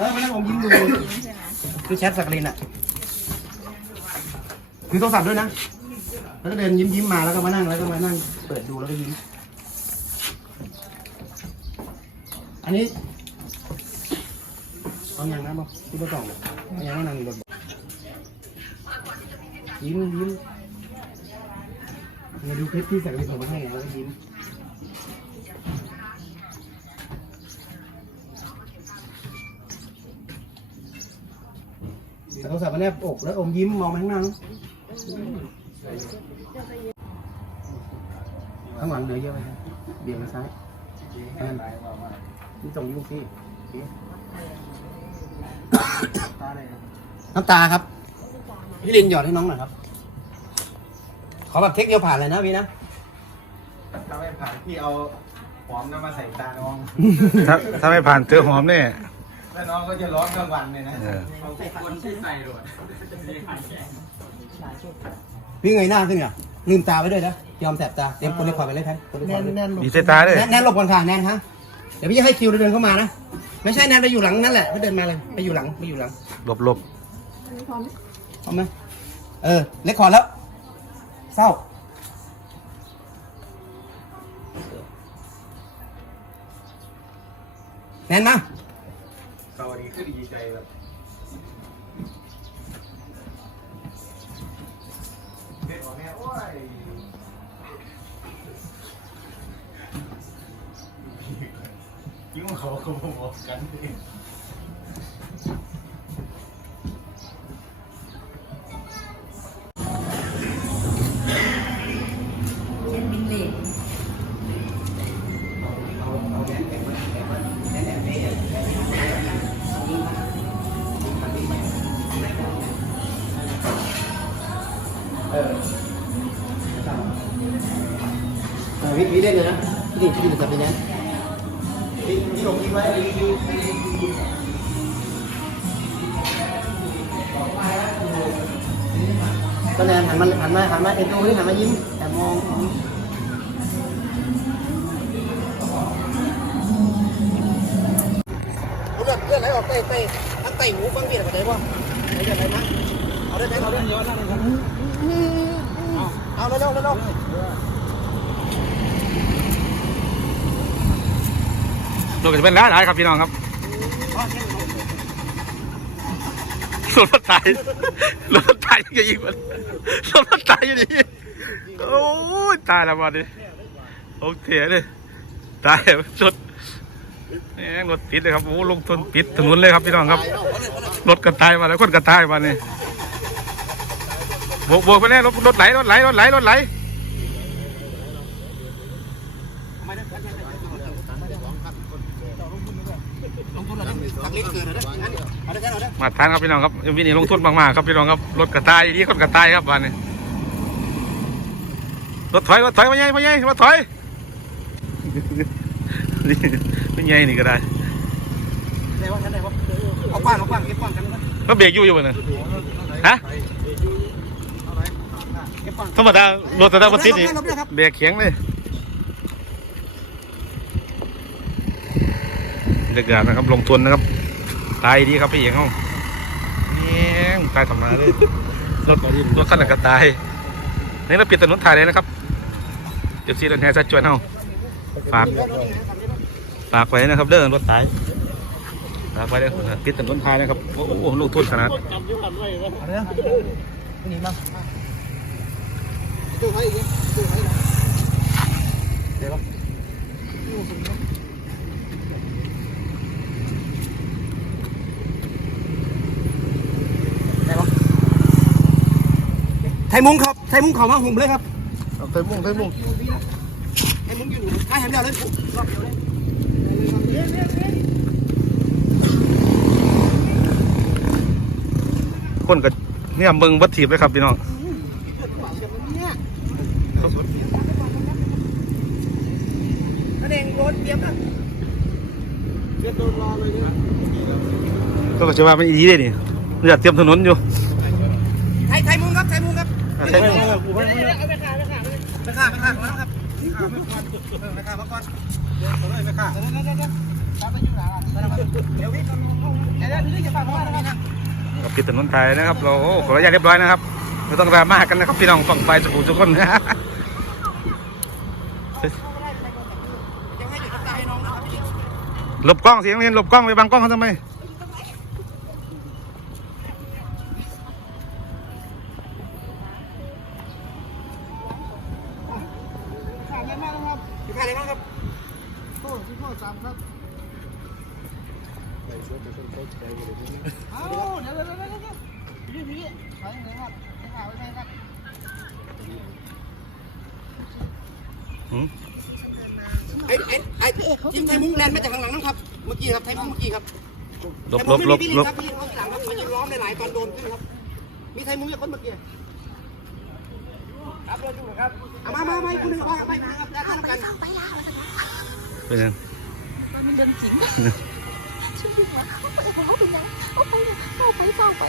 เออมานั่งอมยิ้มดูคือแชทสักลินอะคือโทรศัพท์ด้วยนะ แล้วก็เดินยิ้มยิ้มมาแล้วก็มานั่งแล้วก็มานั่งเปิดดูแล้วก็ยิ้ม อันนี้เอาอย่างนั้นบ่ที่บ่ต้องเอาอย่างนั้นนั่งบนยิ้มยิ้มเนี่ยดูคลิปที่สักกลินส่งมาให้แล้วก็ยิ้ม แต่โทรศัพท์มันแนบอกแล้วอมยิ้มมองไปข้างหน้าเนอะข้างหลังเหลือเยอะไหมครับเบี่ยงมาซ้ายนั่นนี่ตรงยิ้มพี่น้ำตาครับ พี่ลินหยอดให้น้องหน่อยครับ ขอแบบเทคเดียวผ่านเลยนะพี่นะถ้าไม่ผ่านพี่เอาหอมน้ำมาใส่ตาน้อง ถ้าถ้าไม่ผ่านเจอหอมเนี่ย แล้วน้องก็จะร้อนกลางวันเลยนะเออเอาคนที่ใส่ด้วยพี่เงยหน้าขึ้นอะลืมตาไว้ด้วยนะยอมแสบตาเตรียมคนรีคอร์ดไปเลยครับคนรีคอร์ดเลยมีเสายตาด้วยแนนแนนหลบก่อนค่ะแนนฮะเดี๋ยวพี่จะให้คิวเดินเข้ามานะไม่ใช่แนนไปอยู่หลังนั่นแหละไม่เดินมาเลยไปอยู่หลังไปอยู่หลังหลบหลบพร้อมไหมเออเล็กคอร์ดแล้ว เศร้าแนนมา สวัสดีคือดีใจแบบเด็กของแม่โอ้ยยิ่งเขาเขาบอกกันเอง เออเออพี่เล่นเลยนะพี่ดิพี่ดิจับไปนะพี่พี่ลงทิ้งไว้ีก็แนนหันมาหันมาหันมาเอ็นดูนี่หันมายิ้มแต่มองเลือดเลือดไหลออกเตะเตะทั้งเตะหูฟังเบียดกันได้ป่ะไหนจะไหนนะเอาได้ไหมเอาได้เยอะแล้วนะครับ เอาเร็วเร็วรถก็จะเป็นร้านอาหารครับพี่น้องครับรถรถไถรถรถไถยังยิงมันรถรถไถอยู่ดีโอ้ยตายแล้ววันนี้โอเคเลยตายรถแหม่รถติดเลยครับโอ้ลงทุนปิดถนนเลยครับพี่น้องครับรถกระตายมาแล้วคนกระตายมาเนี่ย โบกโบกไปแน่รถรถไหลรถไหลรถไหลรถไหลลงทุนหน่อยนะตักเล็กเกินหน่อยนะเอาได้เอาได้มาทางครับพี่น้องครับวินี่ลงทุนมากๆครับพี่น้องครับรถกระตายดีคนกระตายครับวันนี้รถถอยรถถอยมาใหญ่มาใหญ่รถถอยนี่ไม่ใหญ่นี่ก็ได้ได้ว่าได้ว่าเอากว้างเอากว้างเก็บกว้างกันนะก็เบรกอยู่อยู่มันฮะเก็บกว้าง ธรรมดารถแต่ละประสิทธิ์นี่เบรกแข็งเลยเด็กๆนะครับลงทุนนะครับ ตายดีครับพี่เอกเขาเนี่ยตายทำมาเลยรถรถขั้นกระตายนี่เราปิดถนนถ่ายเลยนะครับเดี๋ยวซีรถแห่จะจวนเอาฝากฝากไว้นะครับเด้อรถตายฝากไว้เด้อปิดถนนถ่ายนะครับโอ้โหลงทุนขนาดเอาเรื่องนี่มาตู้ให้อีกตู้ให้เดี๋ยว ไทยมุ้งครับไทยมุ้งเขามาหุ่มเลยครับเต็มมุ้งเต็มมุ้งไทยมุ้งอยู่ไทยแหมเดียวเลยรอบเดียวเลยคนก็เนี่ยเบิงบัดถีบเลยครับพี่น้อง นเองรถเตรียมนะเตรียมโดนรอเลยนี่ยก็จะว่ามันอีได้นี่เลือดเตรียมถนนอยู่ไทยไทยมุ้งครับไทยมุ้งครับไทยมุ้งเอาไปขาไปขาไปขาไปขาไปขาแล้วครับไปขามาก่อนเออไปขามาก่อนเดี๋ยวเลยไปขาเดี๋ยวเดี๋ยวเดี๋ยวเดี๋ยวพี่เดี๋ยวพี่จะฟังว่าอะไรนะก็ปิดถนนไทยนะครับ เราโอ้ขออนุญาตเรียบร้อยนะครับไม่ต้องดราม่ากันนะครับพี่น้องฝั่งไฟสุขุมทุกคนยังให้อยู่กับตาให้น้องนะครับพี่ หลบกล้องเสียงเรียนหลบกล้องไปบังกล้องเขาทำไมขาดอะไรมากนะครับขาดอะไรมากครับโอ้ที่พ่อจำครับเอาเดี๋ยวเดี๋ยวเดี๋ยวเดี๋ยวพี่พี่ไปไหนครับไปหาไปไหนครับหืม ไอ้ไอ้ไอ้ทีมไทยมุ้งแลนด์มาจากข้างหลังนั่นครับ เมื่อกี้ครับไทยมุ้งเมื่อกี้ครับหลบหลบหลบหลบครับพี่เขาหลังครับมันจะล้อมหลายๆตอนโดนขึ้นครับ มีไทยมุ้งเยอะคนเมื่อกี้ครับเราดูครับเอามามามาคุณหนึ่งว่าไปครับแล้วทำกันไปแล้วเป็นยังมันเดินจริงชื่อว่าเขาไปเขาไปยังเขาไปเขาไปเขาไป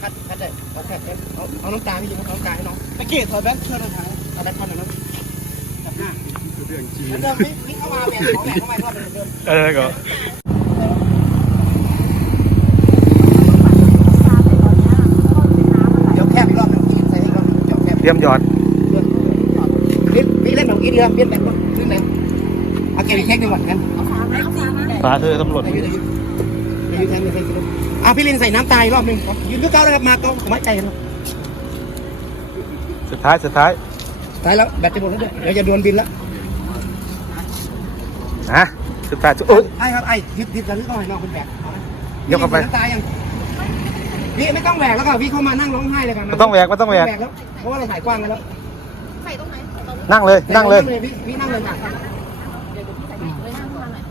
คัดคัดได้เอาแค่เอาเอาน้ำตาพี่ยิงเอาน้ำตาให้น้องตะเกียบถอยแบงค์เชิญหน่อยเอาแบงค์คอนหน่อยนะจับหน้าเรื่องจีนเดิมวิ่งเข้ามาแหวนของแหวนเข้ามาทอดเป็นเดิมเออก็เดี๋ยวแคบอีกรอบหนึงใส่อีกรอบหนึงเดี๋ยวแคบเตรียมหยอดพี่พี่เล่นแบบกินเรือเปลี่ยนแบบขึ้นไหนเอาเก็บอีกเช็คหนึ่งก่อนกันฝาเธอตำรวจอายุอายุอายุแทนไม่ใช่กิน เอาพี่ลินใส่น้ำตายรอบหนึงยืนก็เก้านะครับมาเก้าไม้ใจกันสุดท้ายสุดท้ายตายแล้วแบตจะหมดแล้วด้วยเดี๋ยวจะดวลบินแล้วฮะสุดท้ายโอ้ยไอ้ครับไอ้ยึดยึดกันหรือก็ให้น้องเป็นแบกยกเข้าไปน้ำตายยังพี่ไม่ต้องแหวกแล้วค่ะพี่เข้ามานั่งร้องไห้เลยกันไม่ต้องแหวกไม่ต้องแหวกแล้วเพราะว่าเราถ่ายกว้างกันแล้วใส่ตรงไหนนั่งเลยนั่งเลยพี่พี่นั่งเลยค่ะ เดี๋ยวพี่ใส่ไปนั่งข้างหน่อย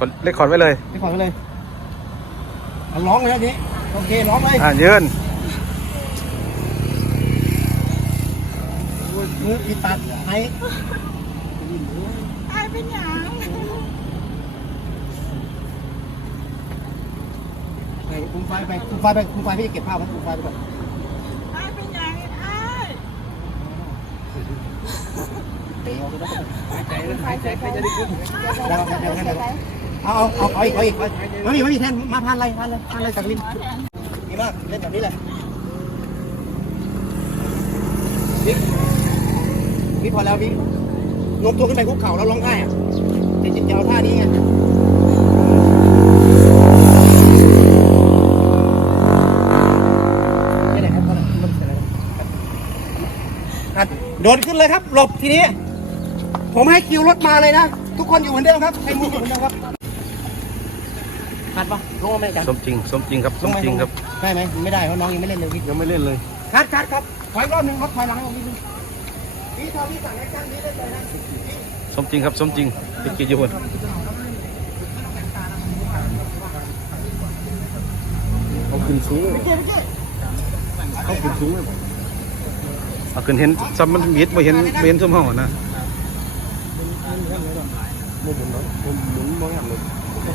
กดเลขคอร์ดไว้เลยไปขอไปเลยเอาร้องเลยทีนี้โอเคร้องเลยอ่ายืนมืออีตัดไอ้ตายเป็นหยังไปคุมไฟไปคุมไฟไปคุมไฟพี่จะเก็บภาพไว้คุมไฟไปก่อนตายเป็นหยังไอ้หายใจใครจะได้ขึ้นเดี๋ยวเดี๋ยวเดี๋ยวเอา เอาเอาเอาอีกเอาอีกเอาอีกไม่มีไม่มีแทนมาพันอะไรพันอะไรพันอะไรจากลิ้นดีมากเล่นแบบนี้แหละพี่พี่พอแล้วพี่น้มตัวขึ้นไปคุกเข่าแล้วร้องไห้อะจะจะจะเอาท่านี้ไงไม่ได้ครับเขาเลยเริ่มเสร็จแล้วครับอะโดนขึ้นเลยครับ หลบทีนี้ ผมให้คิวรถมาเลยนะ ทุกคนอยู่เหมือนเดิมครับใช้มืออยู่เหมือนเดิมครับ คัดปะลงมาไหมอาจารย์สมจริงสมจริงครับสมจริงครับได้ไหมไม่ได้เพราะน้องยังไม่เล่นเลยพี่ยังไม่เล่นเลยคัดคัดครับถอยรอบหนึงครับถอยหลังให้ผมนิดนึงพี่ทอพี่สั่งให้จ้างนี้เล่นเลยนะสมจริงครับสมจริงเป็นกิจยุพลเขาขึ้นสูงเขาขึ้นสูงเอาขึ้นเห็นซ้ำมันมีดไม่เห็นไม่เห็นส้มห้องนะ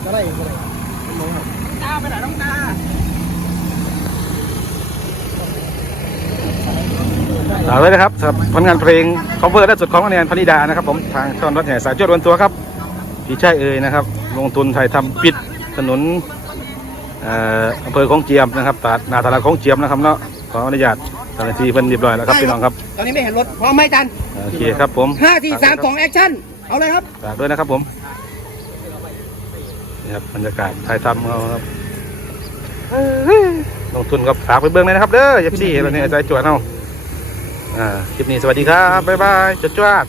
ก็ได้ก็ได้ ตาไปไหนน้องตาฝากไว้นะครับสำหรับผลงานเพลง cover และสุดของคะแนนพนิดานะครับผมทางช่องรถแห่สายจวดวันตัวครับพี่ชายเอ่ยนะครับ ลงทุนถ่ายทำปิดถนนเอ่ออำเภอของเจียมนะครับตลาดนาตลาดของเจียมนะครับเนาะขออนุญาตทางทีเพิ่นเรียบร้อยแล้วครับพี่น้องครับ ตอนนี้ไม่เห็นรถพร้อมไหมอาจันโอเคครับผมห้าสี่สามสองแอคชั่นเอาเลยครับฝากด้วยนะครับผม นี่ครับบรรยากาศถ่ายทำของเราครับลงทุนครับฝากไปเบิ้งเลยนะครับเด้ออย่าพี่เราเนี่ยใจจวดเอาอ่าคลิปนี้สวัสดีครับ บ๊ายบายจวดจวด